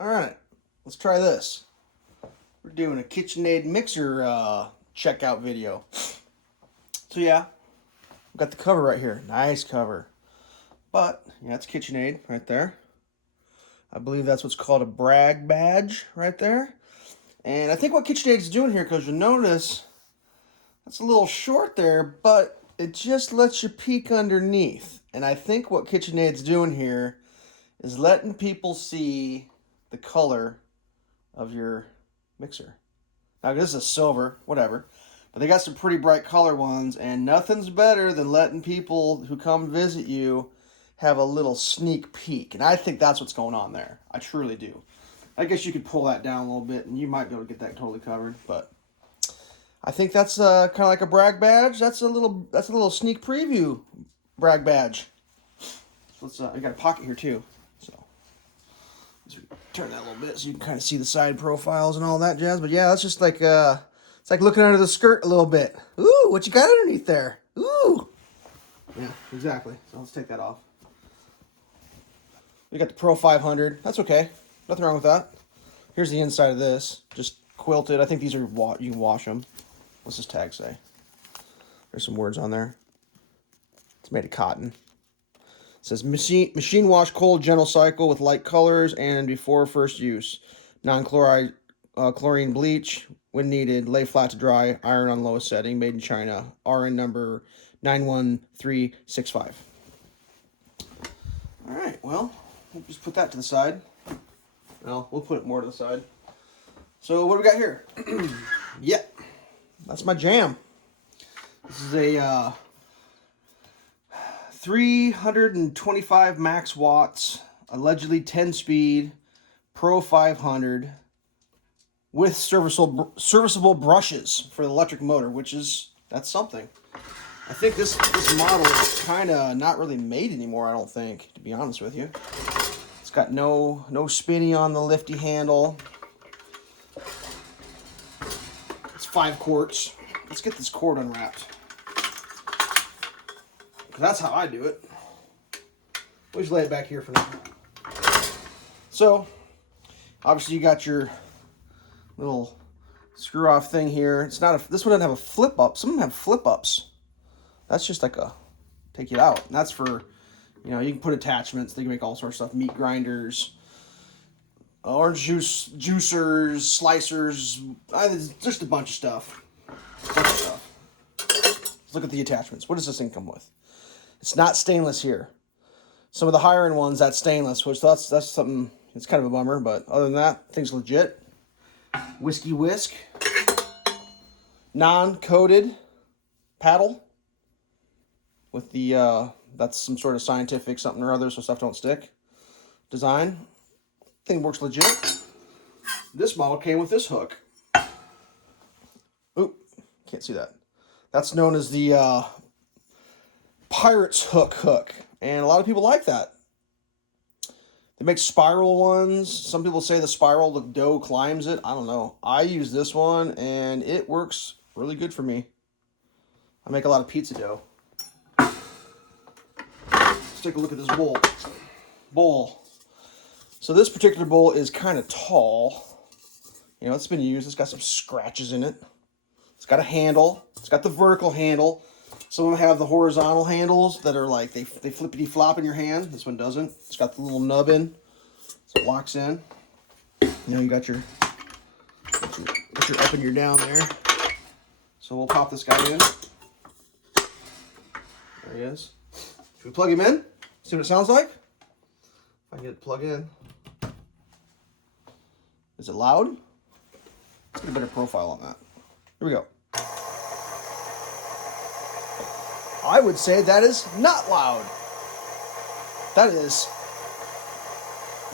All right, let's try this. We're doing a KitchenAid mixer checkout video. So yeah, we've got the cover right here. Nice cover. But, yeah, it's KitchenAid right there. I believe that's what's called a brag badge right there. And I think what KitchenAid's doing here, because you'll notice that's a little short there, but it just lets you peek underneath. And I think what KitchenAid's doing here is letting people see the color of your mixer. Now, this is a silver, whatever, but they got some pretty bright color ones, and nothing's better than letting people who come visit you have a little sneak peek. And I think that's what's going on there. I truly do. I guess you could pull that down a little bit, and you might be able to get that totally covered, but I think that's kind of like a brag badge. That's a little sneak preview brag badge. So let's I got a pocket here too. So let's turn that a little bit so you can kind of see the side profiles and all that jazz. But yeah, that's just like it's like looking under the skirt a little bit. Ooh, what you got underneath there? Ooh. Yeah, exactly. So let's take that off. We got the Pro 500. That's okay. Nothing wrong with that. Here's the inside of this. Just quilted. I think these are you can wash them. What's this tag say? There's some words on there. It's made of cotton. It says machine wash cold gentle cycle with light colors and before first use. Non-chlorine chlorine bleach when needed. Lay flat to dry. Iron on lowest setting. Made in China. RN number 91365. All right. Well, we'll just put that to the side. Well, we'll put it more to the side. So what do we got here? Yep, that's my jam. This is a 325 max watts, allegedly 10 speed, Pro 500 with serviceable brushes for the electric motor, that's something. I think this model is kind of not really made anymore, I don't think, to be honest with you. It's got no spinny on the lifty handle. It's 5 quarts. Let's get this cord unwrapped. That's how I do it. We'll just lay it back here for now. So, obviously you got your little screw off thing here. This one doesn't have a flip up. Some of them have flip ups. That's just like take it out. And that's for, you can put attachments. They can make all sorts of stuff. Meat grinders, orange juice, juicers, slicers. Just a bunch of stuff. Let's look at the attachments. What does this thing come with? It's not stainless here. Some of the higher end ones, that's stainless, which that's something, it's kind of a bummer, but other than that, thing's legit. Whiskey whisk. Non-coated paddle. With the, that's some sort of scientific something or other so stuff don't stick. Design. Thing works legit. This model came with this hook. Oop, can't see that. That's known as the Pirate's hook. And a lot of people like that. They make spiral ones. Some people say the spiral, the dough climbs it. I don't know. I use this one, and it works really good for me. I make a lot of pizza dough. Let's take a look at this bowl. So this particular bowl is kind of tall. It's been used. It's got some scratches in it. It's got a handle. It's got the vertical handle. Some of them have the horizontal handles that are like, they flippity flop in your hand. This one doesn't. It's got the little nub in, so it locks in. You got your up and your down there. So we'll pop this guy in. There he is. Should we plug him in? See what it sounds like? If I can get it plugged in. Is it loud? Let's get a better profile on that. Here we go. I would say that is not loud. That is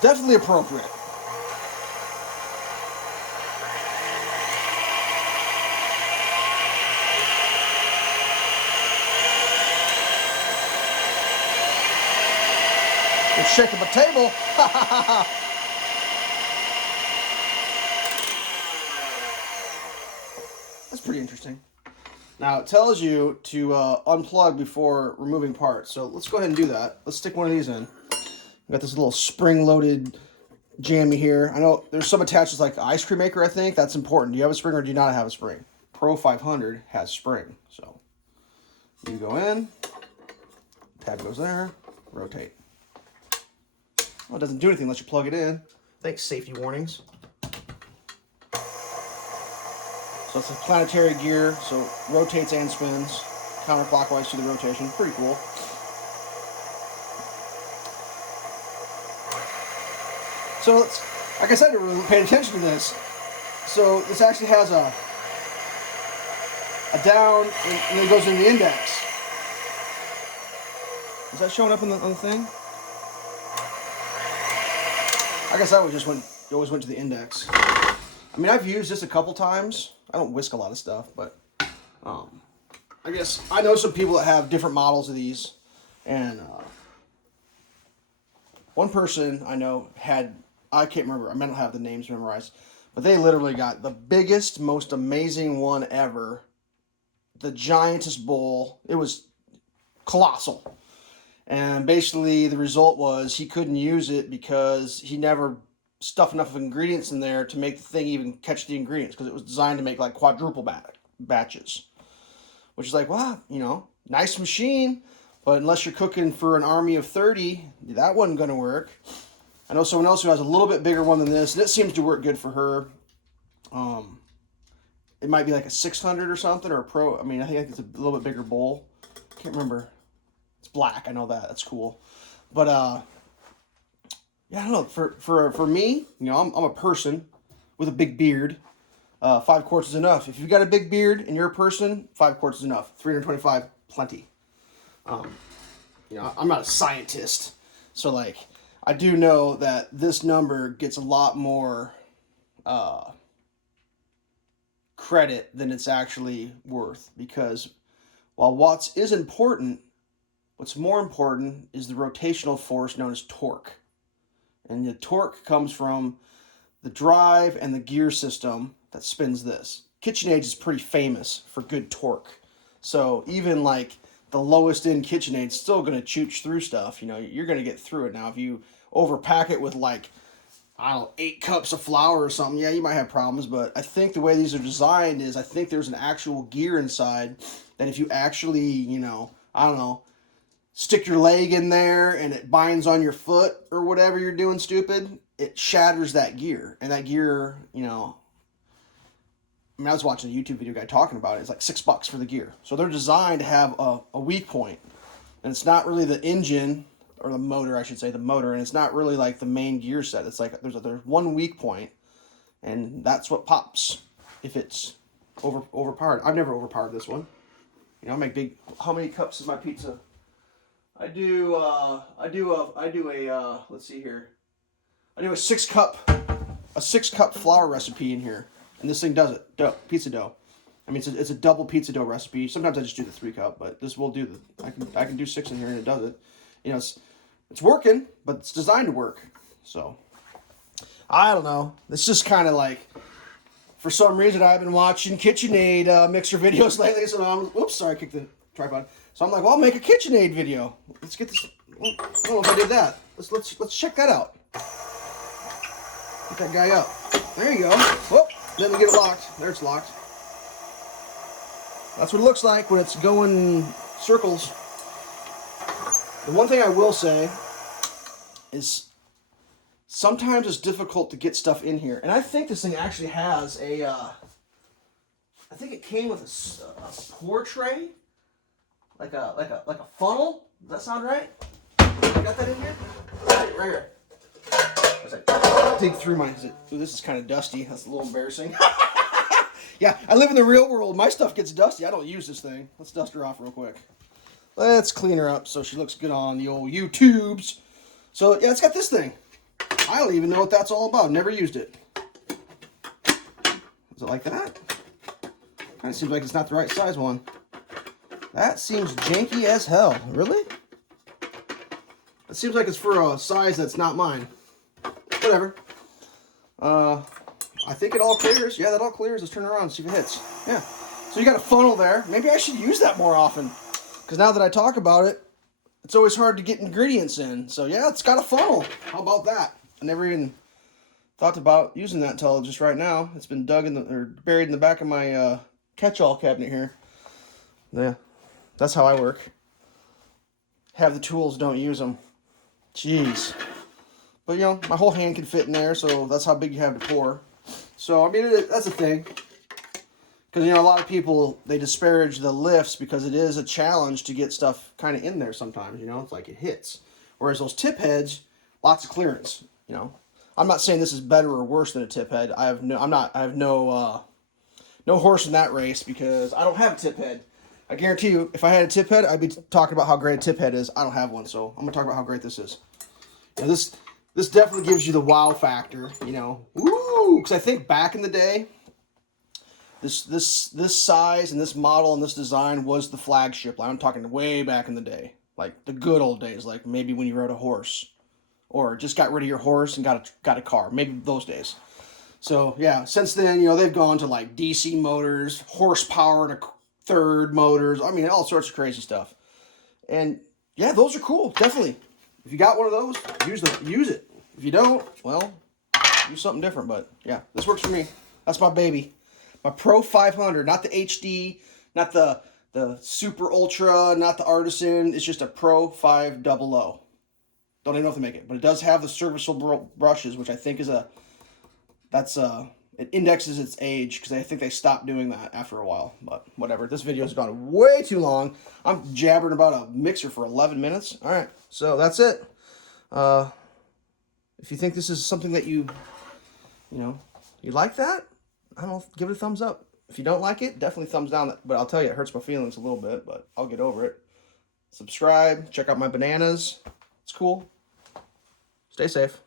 definitely appropriate. It's shaking the table. That's pretty interesting. Now, it tells you to unplug before removing parts. So let's go ahead and do that. Let's stick one of these in. I've got this little spring-loaded jammy here. I know there's some attachments like the ice cream maker, I think. That's important. Do you have a spring or do you not have a spring? Pro 500 has spring. So you go in, tab goes there, rotate. Well, it doesn't do anything unless you plug it in. Thanks, safety warnings. So it's a planetary gear, so rotates and spins counterclockwise through the rotation. Pretty cool. So it's, like I said, I really paid attention to this. So this actually has a down and then it goes in the index. Is that showing up on the thing? I guess I always went to the index. I mean, I've used this a couple times. I don't whisk a lot of stuff, but I guess I know some people that have different models of these, and one person I know had, I can't remember, I don't have the names memorized, but they literally got the biggest, most amazing one ever, the giantest bowl. It was colossal. And basically the result was he couldn't use it because he never stuffed enough of ingredients in there to make the thing even catch the ingredients, because it was designed to make like quadruple batches. Which is like, wow, you know, nice machine, but unless you're cooking for an army of 30, that wasn't going to work. I know someone else who has a little bit bigger one than this, and it seems to work good for her. It might be like a 600 or something, or a Pro. I mean, I think it's a little bit bigger bowl. Can't remember. It's black. I know that. That's cool. But yeah, I don't know. For me, you know, I'm a person with a big beard. 5 quarts is enough. If you've got a big beard and you're a person, 5 quarts is enough. 325, plenty. You know, I'm not a scientist, so like, I do know that this number gets a lot more credit than it's actually worth, because while watts is important, what's more important is the rotational force known as torque. And the torque comes from the drive and the gear system that spins this. KitchenAid is pretty famous for good torque. So even like the lowest end KitchenAid is still going to chooch through stuff. You know, you're going to get through it. Now, if you overpack it with like, I don't know, 8 cups of flour or something, yeah, you might have problems. But I think the way these are designed is, I think there's an actual gear inside that if you actually, you know, I don't know, stick your leg in there and it binds on your foot or whatever you're doing stupid, it shatters that gear. And that gear, you know, I mean, I was watching a YouTube video guy talking about it. It's like $6 for the gear. So they're designed to have a weak point. And it's not really the engine, or the motor, I should say, the motor. And it's not really like the main gear set. It's like there's one weak point, and that's what pops if it's overpowered. I've never overpowered this one. You know, I make big. How many cups is my pizza? I do a let's see here. I do a 6 cup flour recipe in here, and this thing does it. Pizza dough. I mean, it's a double pizza dough recipe. Sometimes I just do the 3 cup, but this will do I can do 6 in here and it does it. You know, it's working, but it's designed to work. So I don't know. It's just kind of like, for some reason I've been watching KitchenAid mixer videos lately. So oops, sorry, I kicked the tripod. So I'm like, well, I'll make a KitchenAid video. Let's get this. I don't know if I did that. Let's check that out. Get that guy up. There you go. Whoop. Then we get it locked. There, it's locked. That's what it looks like when it's going circles. The one thing I will say is sometimes it's difficult to get stuff in here. And I think this thing actually has a, I think it came with a pour tray. Like a funnel. Does that sound right? You got that in here? Right here. Dig through mine. Ooh, this is kind of dusty. That's a little embarrassing. Yeah, I live in the real world. My stuff gets dusty. I don't use this thing. Let's dust her off real quick. Let's clean her up so she looks good on the old YouTubes. So, yeah, it's got this thing. I don't even know what that's all about. Never used it. Is it like that? Kind of seems like it's not the right size one. That seems janky as hell. Really? It seems like it's for a size that's not mine. Whatever. I think it all clears. Yeah, that all clears. Let's turn it around and see if it hits. Yeah. So you got a funnel there. Maybe I should use that more often. Because now that I talk about it, it's always hard to get ingredients in. So yeah, it's got a funnel. How about that? I never even thought about using that until just right now. It's been dug in the, or buried in the back of my catch-all cabinet here. Yeah, that's how I work. Have the tools, don't use them. Jeez. But, you know, my whole hand can fit in there, so that's how big you have to pour. So, I mean, that's a thing. Because, you know, a lot of people, they disparage the lifts because it is a challenge to get stuff kind of in there sometimes, you know. It's like it hits. Whereas those tip heads, lots of clearance, you know. I'm not saying this is better or worse than a tip head. I have no horse in that race because I don't have a tip head. I guarantee you, if I had a tip head, I'd be talking about how great a tip head is. I don't have one, so I'm gonna talk about how great this is. You know, this definitely gives you the wow factor, you know. Woo! Because I think back in the day, this size and this model and this design was the flagship. I'm talking way back in the day, like the good old days, like maybe when you rode a horse, or just got rid of your horse and got a car. Maybe those days. So yeah, since then, you know, they've gone to like DC motors, horsepower and a third motors. I mean, all sorts of crazy stuff. And yeah, those are cool, definitely. If you got one of those, use it. If you don't, well, do something different. But yeah, this works for me. That's my baby. My Pro 500, not the HD, not the Super Ultra, not the Artisan. It's just a Pro 500. Don't even know if they make it, but it does have the serviceable brushes, which I think is it indexes its age because I think they stopped doing that after a while. But whatever. This video has gone way too long. I'm jabbering about a mixer for 11 minutes. All right, so that's it. If you think this is something that you like that, I don't know, give it a thumbs up. If you don't like it, definitely thumbs down. But I'll tell you, it hurts my feelings a little bit, but I'll get over it. Subscribe. Check out my bananas. It's cool. Stay safe.